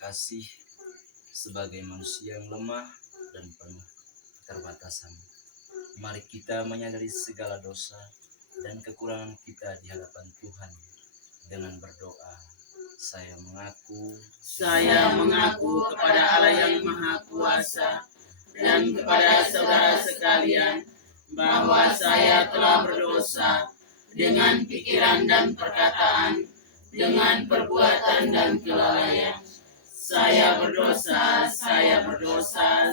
kasih sebagai manusia yang lemah dan penuh keterbatasan. Mari kita menyadari segala dosa dan kekurangan kita di hadapan Tuhan dengan berdoa. Saya mengaku kepada Allah yang Maha Kuasa dan kepada saudara sekalian bahwa saya telah berdosa dengan pikiran dan perkataan, dengan perbuatan dan kelalaian. Saya berdosa,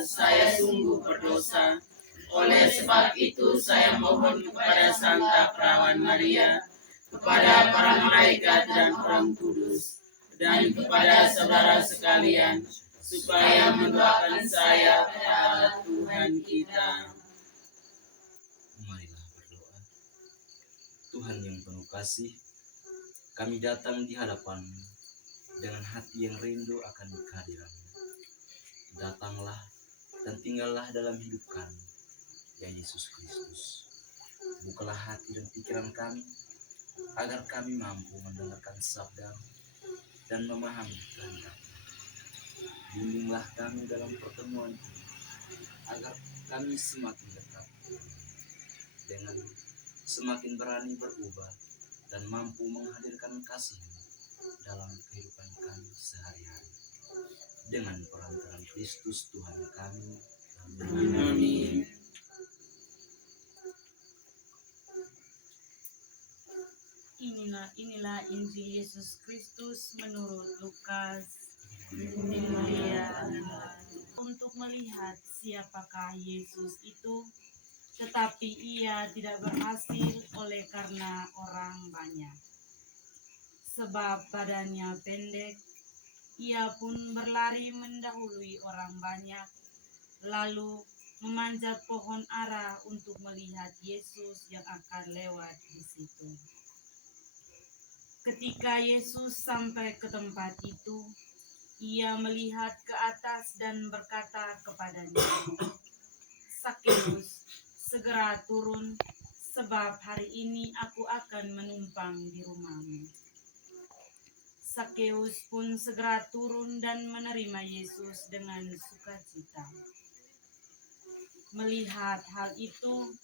saya sungguh berdosa. Oleh sebab itu saya mohon kepada Santa Perawan Maria, kepada para malaikat dan orang kudus, dan kepada saudara sekalian, supaya mendoakan saya kepada Tuhan kita. Marilah berdoa. Tuhan yang penuh kasih, kami datang di hadapan dengan hati yang rindu akan kehadiran. Datanglah dan tinggallah dalam hidup kami, ya Yesus Kristus. Bukalah hati dan pikiran kami, agar kami mampu mendengarkan sabda dan memahami kehendak. Bimbinglah kami dalam pertemuan ini, agar kami semakin dekat dengan semakin berani berubah dan mampu menghadirkan kasih dalam kehidupan kami sehari-hari. Dengan perantaraan Kristus Tuhan kami. Amin. Inilah Injil Yesus Kristus menurut Lukas. Dimuliakan untuk melihat siapakah Yesus itu, tetapi ia tidak berhasil oleh karena orang banyak. Sebab badannya pendek, ia pun berlari mendahului orang banyak, lalu memanjat pohon ara untuk melihat Yesus yang akan lewat di situ. Ketika Yesus sampai ke tempat itu, ia melihat ke atas dan berkata kepadanya, "Sakeus, segera turun, sebab hari ini aku akan menumpang di rumahmu." Sakeus pun segera turun dan menerima Yesus dengan sukacita. Melihat hal itu,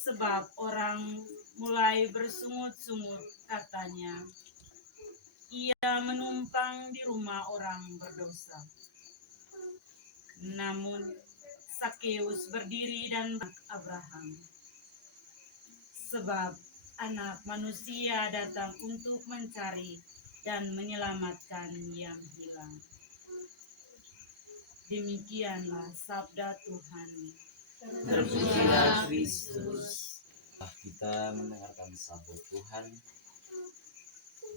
sebab orang mulai bersungut-sungut, katanya, "Ia menumpang di rumah orang berdosa." Namun Sakeus berdiri dan Abraham, sebab Anak Manusia datang untuk mencari dan menyelamatkan yang hilang. Demikianlah sabda Tuhan. Terpujilah Kristus. Setelah kita mendengarkan sabda Tuhan,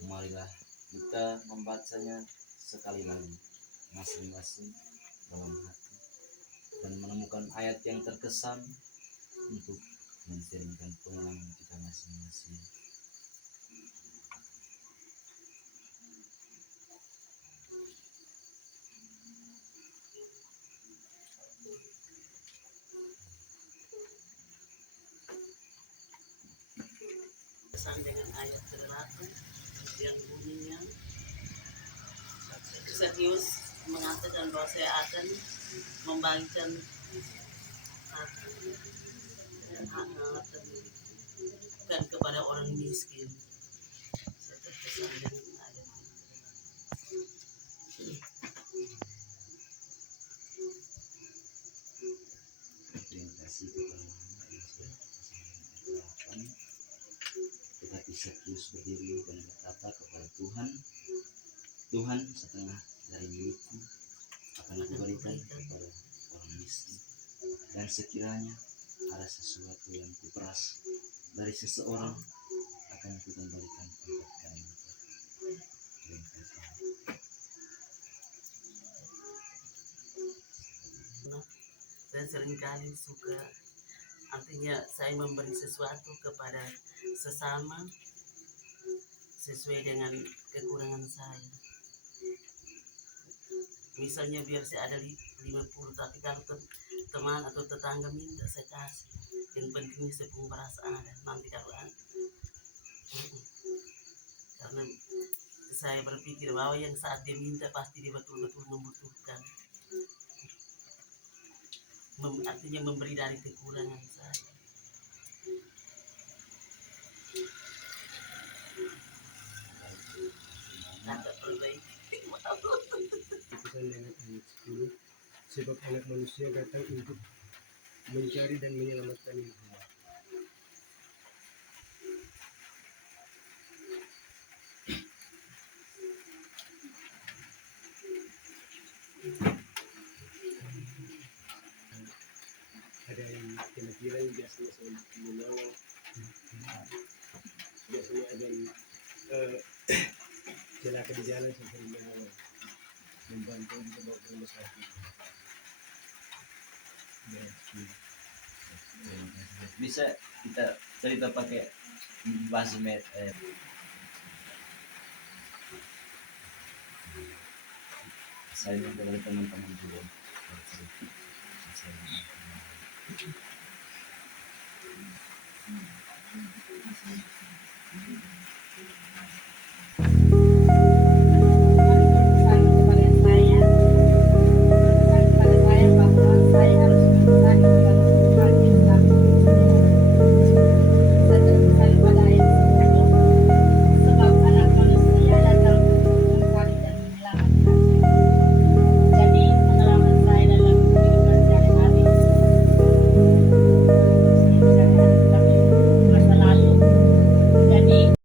marilah kita membacanya sekali lagi masing-masing dalam hati dan menemukan ayat yang terkesan untuk mencerminkan pengalaman kita masing-masing. Pesan dengan ayat ke-8 yang bunyinya, Sakeus mengatakan bahwa saya akan membagikan harta kepada orang miskin. Saya terkesan dengan ayat ini. Terima kasih kepada Tuhan yang sudah berkesan. Tetapi Sakeus berdiri dan berkata kepada Tuhan, "Tuhan, setengah dari milikku akan aku berikan kepada orang miskin. Dan sekiranya ada sesuatu yang kuperas dari seseorang, akan aku kembalikan 4 kali lipat." Terima kasih. Saya seringkali suka, artinya saya memberi sesuatu kepada sesama sesuai dengan kekurangan saya. Misalnya biar saya ada 50, tapi kalau teman atau tetangga minta saya kasih. Yang pentingnya sepung beras ada. Nanti kalau karena saya berpikir bahwa yang saat dia minta pasti dia betul-betul membutuhkan. Artinya memberi dari kekurangan saya. Tidak perbaiki. Keputusan dengan ayat 10, sebab anak manusia datang untuk mencari dan menyelamatkan yang hilang. Ada yang kira-kira biasanya saya menolong, biasanya ada yang celaka di jalan saya sering menolong, membantu juga bawa ke rumah sakit. Bisa kita cerita pakai bahasa saya kepada teman-teman